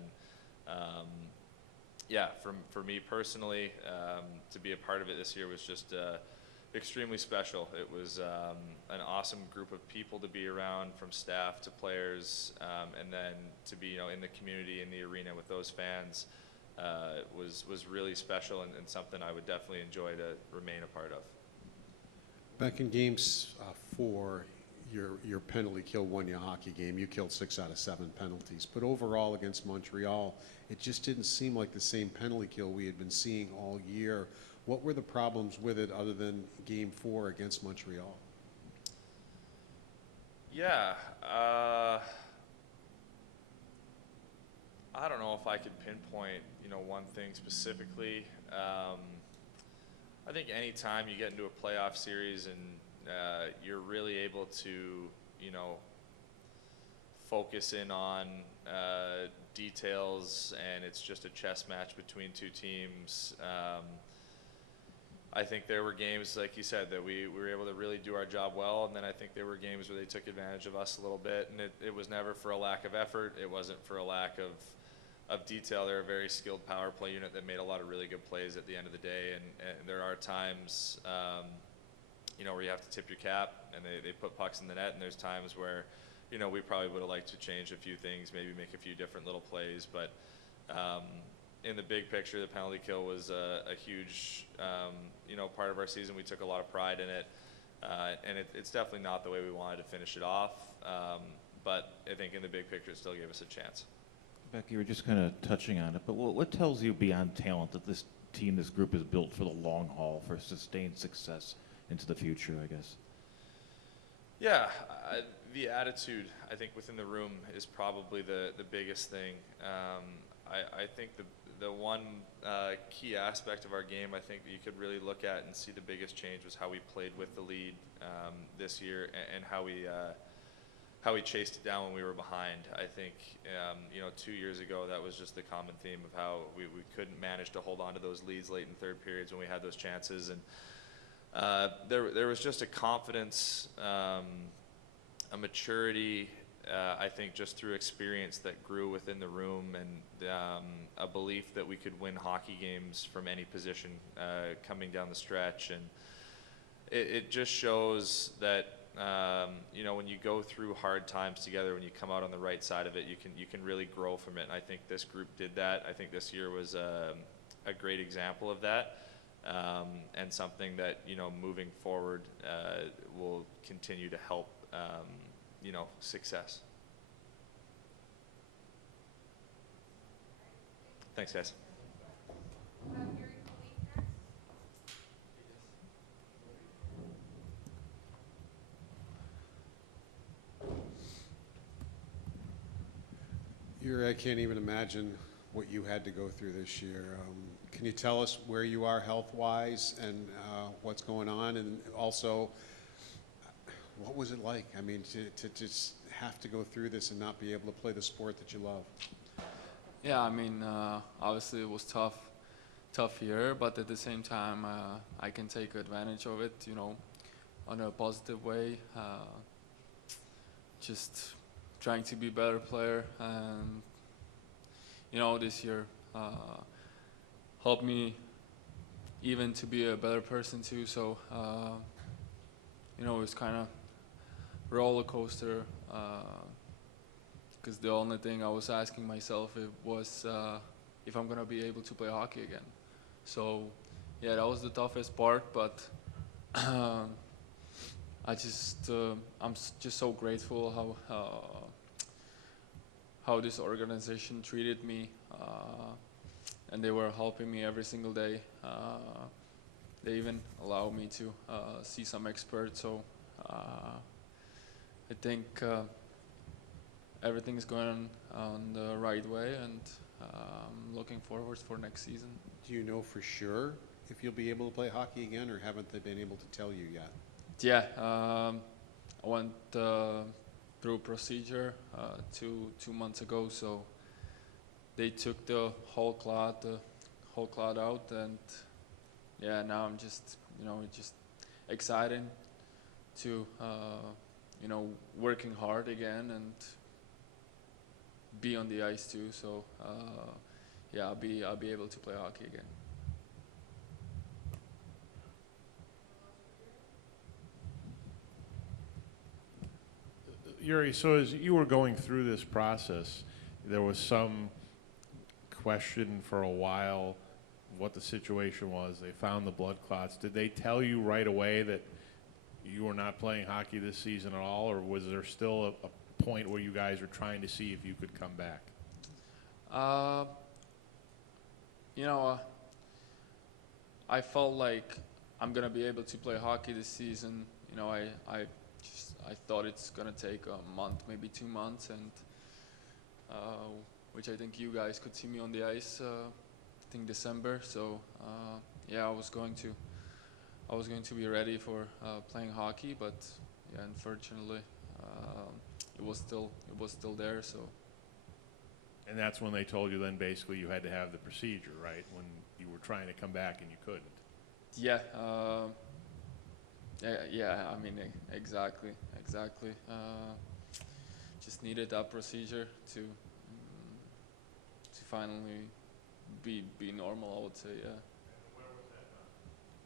And yeah, for me personally, to be a part of it this year was just extremely special. It was an awesome group of people to be around, from staff to players, and then to be in the community, in the arena with those fans was really special, and something I would definitely enjoy to remain a part of. Back in games 4, your penalty kill won your hockey game. You killed 6 out of 7 penalties. But overall against Montreal, it just didn't seem like the same penalty kill we had been seeing all year. What were the problems with it other than game 4 against Montreal? Yeah, I don't know if I could pinpoint, one thing specifically. I think anytime you get into a playoff series and you're really able to, focus in on details, and it's just a chess match between two teams. I think there were games, like you said, that we were able to really do our job well, and then I think there were games where they took advantage of us a little bit, and it was never for a lack of effort. It wasn't for a lack of detail. They're a very skilled power play unit that made a lot of really good plays at the end of the day, and there are times where you have to tip your cap and they put pucks in the net, and there's times where we probably would have liked to change a few things, maybe make a few different little plays, but in the big picture, the penalty kill was a huge part of our season. We took a lot of pride in it, and it's definitely not the way we wanted to finish it off, but I think in the big picture it still gave us a chance. Beck, you were just kind of touching on it, but what tells you beyond talent that this team, this group is built for the long haul, for sustained success into the future, I guess? Yeah, the attitude, I think, within the room is probably the biggest thing. I think the one key aspect of our game, I think, that you could really look at and see the biggest change was how we played with the lead this year, and how we chased it down when we were behind. I think 2 years ago that was just the common theme of how we couldn't manage to hold on to those leads late in third periods when we had those chances, and there was just a confidence, a maturity, I think just through experience that grew within the room, and a belief that we could win hockey games from any position coming down the stretch. And it just shows that you know, when you go through hard times together, when you come out on the right side of it, you can really grow from it. And I think this group did that. I think this year was a great example of that, and something that, you know, moving forward will continue to help you know, success. Thanks, guys. I can't even imagine what you had to go through this year. Can you tell us where you are health-wise and what's going on? And also, what was it like? I mean, to just have to go through this and not be able to play the sport that you love. Yeah, I mean, obviously it was tough year, but at the same time, I can take advantage of it, you know, on a positive way. Just trying to be a better player, and you know, this year helped me even to be a better person too. So you know, it's kind of roller coaster, because the only thing I was asking myself was if I'm gonna be able to play hockey again. So yeah, that was the toughest part, but I'm just so grateful how this organization treated me, and they were helping me every single day. They even allowed me to see some experts. So I think everything's going on the right way, and I'm looking forward for next season. Do you know for sure if you'll be able to play hockey again, or haven't they been able to tell you yet? Yeah, I went through a procedure 2 months ago, so they took the whole clot out, and yeah, now I'm just, you know, just excited to you know, working hard again and be on the ice too. So yeah, I'll be able to play hockey again. Yuri, so as you were going through this process, there was some question for a while what the situation was. They found the blood clots. Did they tell you right away that you were not playing hockey this season at all, or was there still a point where you guys were trying to see if you could come back? You know, I felt like I'm gonna be able to play hockey this season. You know, I thought it's gonna take a month, maybe 2 months, and which I think you guys could see me on the ice. I think December. So yeah, I was going to be ready for playing hockey, but yeah, unfortunately, it was still there. So. And that's when they told you then basically you had to have the procedure, right? When you were trying to come back and you couldn't. Yeah. Yeah, I mean, exactly. Just needed that procedure to finally be normal, I would say, yeah. And where was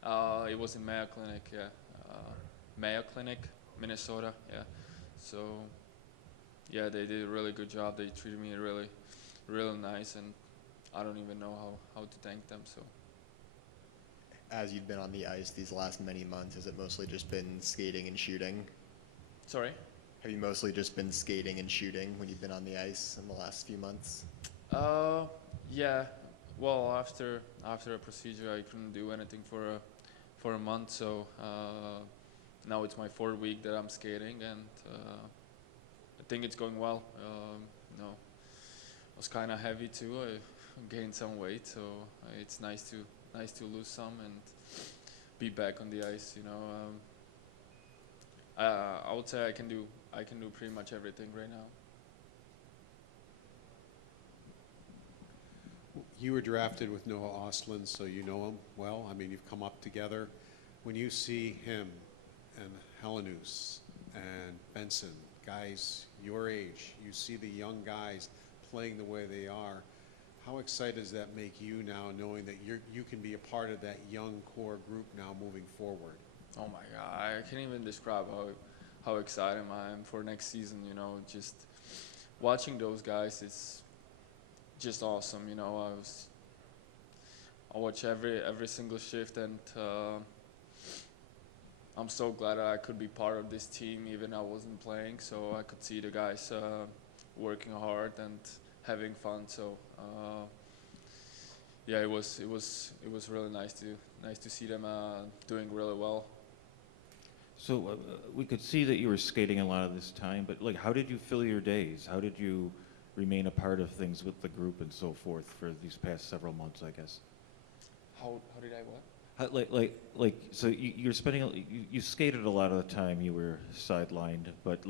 that done? It was in Mayo Clinic, yeah. Mayo Clinic, Minnesota, yeah. So, yeah, they did a really good job. They treated me really, really nice, and I don't even know how to thank them, so. As you've been on the ice these last many months, has it mostly just been skating and shooting? Sorry? Have you mostly just been skating and shooting when you've been on the ice in the last few months? Yeah. Well, after a procedure, I couldn't do anything for a month. So now it's my 4th week that I'm skating, and I think it's going well. You know, I was kind of heavy too. I gained some weight, so it's nice to lose some and be back on the ice. You know, I would say I can do pretty much everything right now. You were drafted with Noah Ostlund, so you know him well. I mean, you've come up together. When you see him and Helenus and Benson guys your age. You see the young guys playing the way they are. How excited does that make you now, knowing that you can be a part of that young core group now moving forward? Oh my God, I can't even describe how excited I am for next season. You know, just watching those guys, it's just awesome. You know, I watch every single shift, and I'm so glad that I could be part of this team, even I wasn't playing. So I could see the guys working hard and having fun. So yeah, it was really nice to see them doing really well. So we could see that you were skating a lot of this time, but like, how did you fill your days? How did you remain a part of things with the group and so forth for these past several months, I guess? How did I what? How, so you're spending, you skated a lot of the time, you were sidelined, but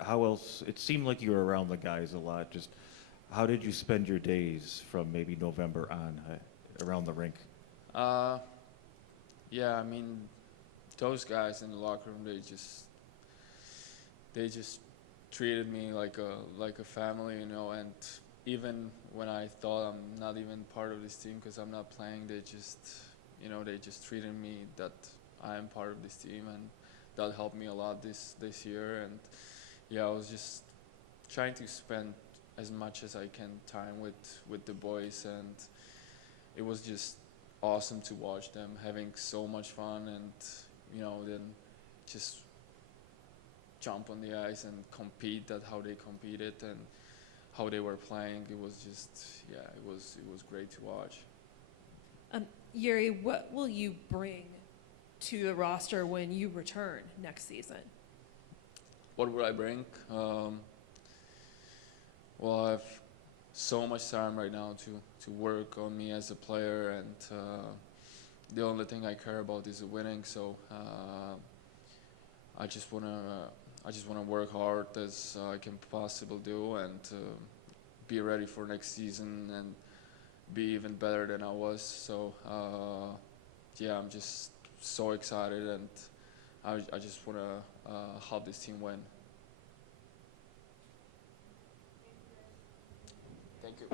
how else, it seemed like you were around the guys a lot. Just how did you spend your days from maybe November on around the rink? Yeah, I mean, those guys in the locker room, they just treated me like a family, you know. And even when I thought I'm not even part of this team because I'm not playing, they just treated me that I am part of this team, and that helped me a lot this year. And yeah, I was just trying to spend as much as I can time with the boys, and it was just awesome to watch them having so much fun, and you know, then just jump on the ice and compete at how they competed and how they were playing. It was just, yeah, it was great to watch. Yuri, what will you bring to the roster when you return next season? What would I bring? Well, I have so much time right now to work on me as a player, and the only thing I care about is winning. So I just wanna work hard as I can possibly do, and be ready for next season and be even better than I was. So yeah, I'm just so excited, and I just wanna help this team win. Thank you.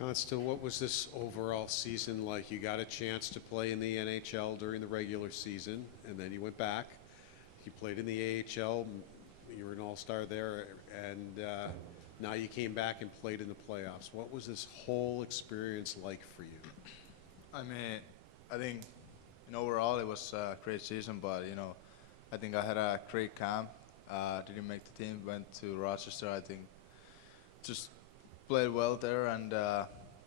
Consta, what was this overall season like? You got a chance to play in the NHL during the regular season, and then you went back. You played in the AHL. You were an all-star there, and now you came back and played in the playoffs. What was this whole experience like for you? I mean, I think, overall it was a great season, but, I think I had a great camp. Didn't make the team, went to Rochester. I think just played well there, and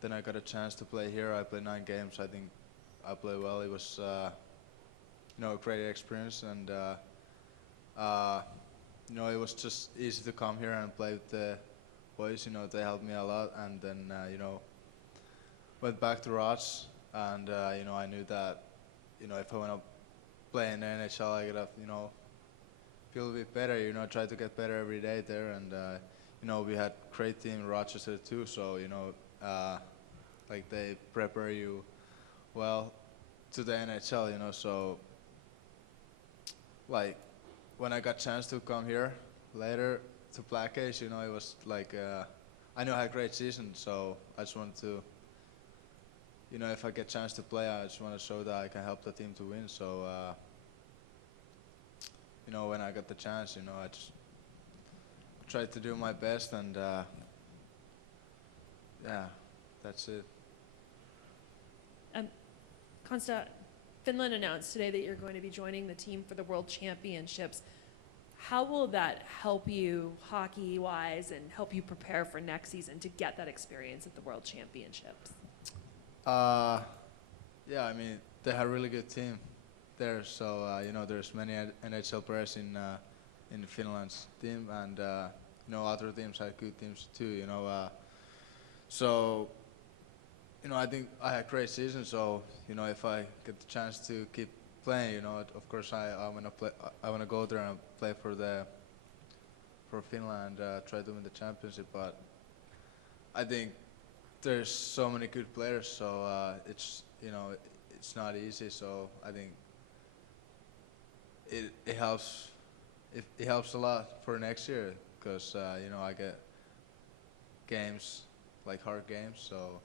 then I got a chance to play here. I played 9 games. I think I played well. It was, a great experience, and it was just easy to come here and play with the boys. They helped me a lot, and then went back to Roch, and I knew that if I want to play in the NHL, I gotta feel a bit better. Try to get better every day there, and we had great team in Rochester too, so, like they prepare you well to the NHL, so like when I got chance to come here later to Black Ace, it was like, I knew I had a great season, so I just wanted to, if I get chance to play, I just want to show that I can help the team to win, so, when I got the chance, I just tried to do my best, and yeah, that's it. Consta, Finland announced today that you're going to be joining the team for the World Championships. How will that help you hockey-wise and help you prepare for next season to get that experience at the World Championships? Yeah, I mean, they have a really good team there, so there's many NHL players in Finland's team, and other teams have good teams too. So I think I had a great season. So if I get the chance to keep playing. You know, of course I want to play. I want to go there and play for Finland, try to win the championship. But I think there's so many good players, so it's it's not easy. So I think it helps. It helps a lot for next year because I get games like hard games. So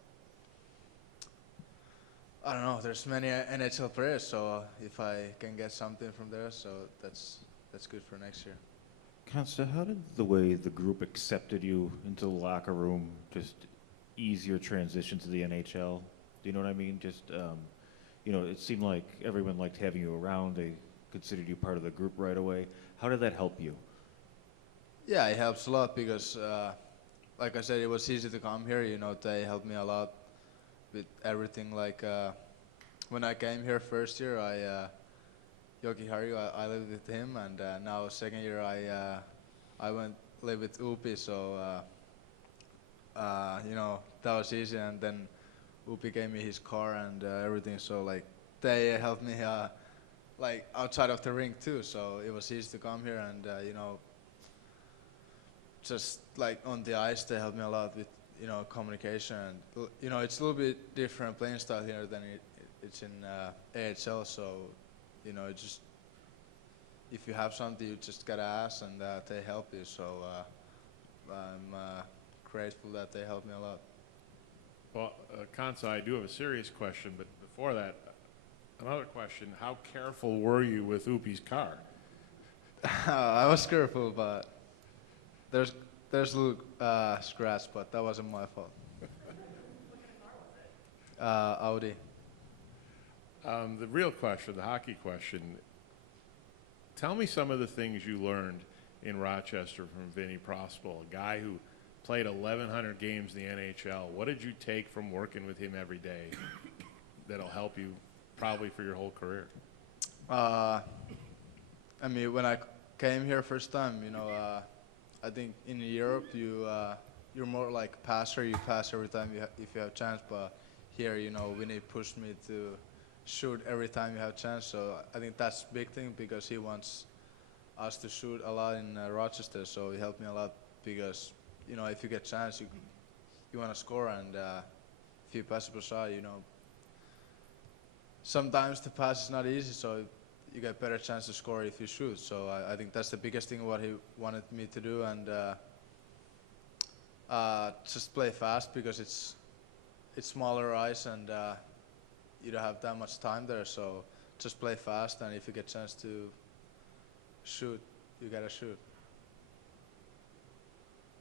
I don't know. There's many NHL players, so if I can get something from there, so that's good for next year. Consta, how did the way the group accepted you into the locker room just ease your transition to the NHL? Do you know what I mean? Just, it seemed like everyone liked having you around. They considered you part of the group right away. How did that help you? Yeah, it helps a lot because, like I said, it was easy to come here. They helped me a lot with everything. Like when I came here first year, Joki Harju, I lived with him, and now second year I went live with Upi, so that was easy. And then Upi gave me his car and everything, so like they helped me like outside of the rink too. So it was easy to come here, and just like on the ice they helped me a lot with communication. And it's a little bit different playing style here than it's in AHL. So it's just if you have something, you just gotta ask, and they help you. So I'm grateful that they helped me a lot. Well, Kansa, I do have a serious question, but before that, another question. How careful were you with Upi's car? I was careful, but there's a little scratch, but that wasn't my fault. Audi. The real question, the hockey question, tell me some of the things you learned in Rochester from Vinny Prospal, a guy who played 1,100 games in the NHL. What did you take from working with him every day that'll help you probably for your whole career? I mean, when I came here first time, I think in Europe you're more like a passer. You pass every time if you have a chance, but here, Vinny pushed me to shoot every time you have a chance. So I think that's a big thing because he wants us to shoot a lot in Rochester. So he helped me a lot because if you get a chance, you want to score, and if you pass a shot, sometimes the pass is not easy. So you get better chance to score if you shoot. So I think that's the biggest thing what he wanted me to do, and just play fast because it's smaller ice and you don't have that much time there. So just play fast, and if you get a chance to shoot, you gotta shoot.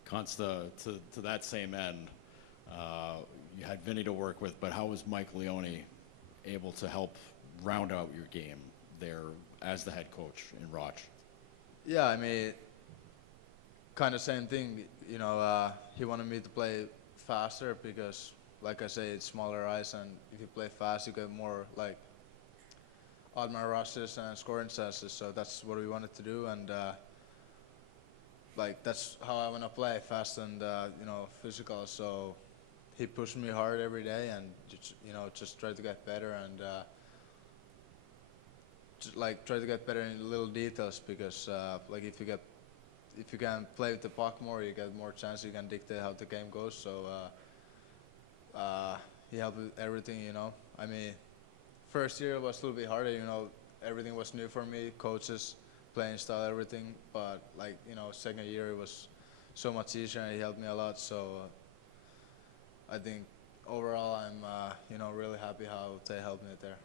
Consta, to that same end, you had Vinny to work with, but how was Mike Leone able to help round out your game there as the head coach in Roch? Yeah, I mean, kind of same thing. He wanted me to play faster because, like I say, it's smaller ice, and if you play fast, you get more like odd man rushes and scoring chances. So that's what we wanted to do, and like that's how I want to play, fast and physical. So he pushed me hard every day, and just try to get better, and try to get better in little details because like if you can play with the puck more, you get more chance. You can dictate how the game goes. So he helped with everything. I mean, first year was a little bit harder. Everything was new for me, coaches, playing style, everything. But second year it was so much easier, and he helped me a lot. So I think overall I'm really happy how they helped me there.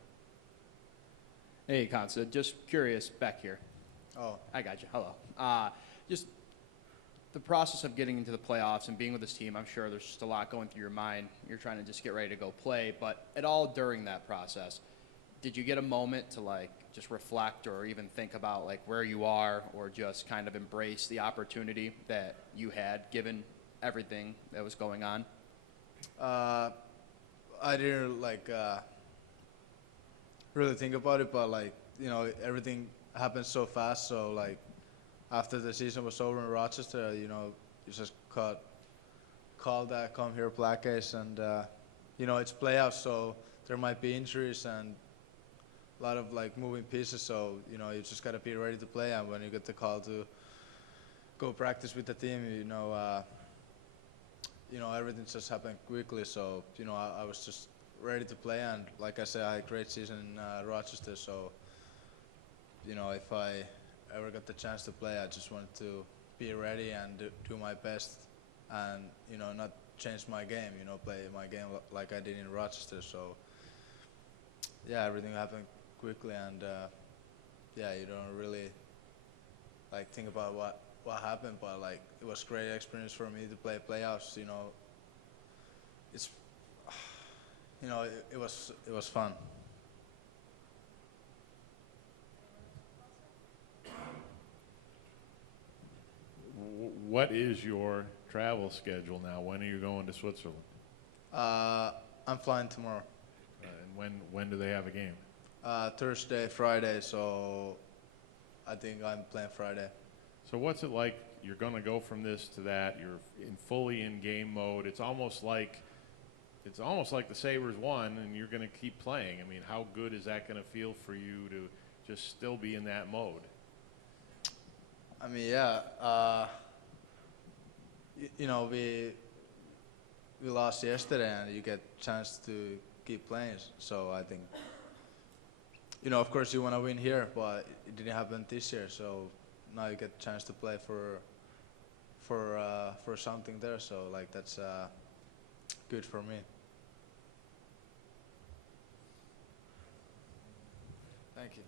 Hey, Consta, just curious back here. Oh. I got you. Hello. Just the process of getting into the playoffs and being with this team, I'm sure there's just a lot going through your mind. You're trying to just get ready to go play. But at all during that process, did you get a moment to just reflect or even think about where you are, or just kind of embrace the opportunity that you had given everything that was going on? I didn't really think about it, but everything happened so fast. So after the season was over in Rochester, you just called that come here Black Ace, and it's playoffs, so there might be injuries, and lot of like moving pieces. So you know, you just gotta be ready to play. And when you get the call to go practice with the team, everything just happened quickly. So you know, I was just ready to play. And like I said, I had a great season in Rochester. So you know, if I ever got the chance to play, I just wanted to be ready and do my best, and you know, not change my game. You know, play my game like I did in Rochester. So yeah, everything happened quickly, and yeah, you don't really like think about what happened, but like it was a great experience for me to play playoffs. You know, it's it was fun. What is your travel schedule now? When are you going to Switzerland? I'm flying tomorrow. And when do they have a game? Thursday, Friday, so I think I'm playing Friday. So what's it like? You're going to go from this to that. You're fully in game mode. It's almost like the Sabres won, and you're going to keep playing. I mean, how good is that going to feel for you to just still be in that mode? I mean, yeah. We lost yesterday, and you get a chance to keep playing. So I think, of course you want to win here, but it didn't happen this year. So now you get a chance to play for something there. So like that's good for me. Thank you.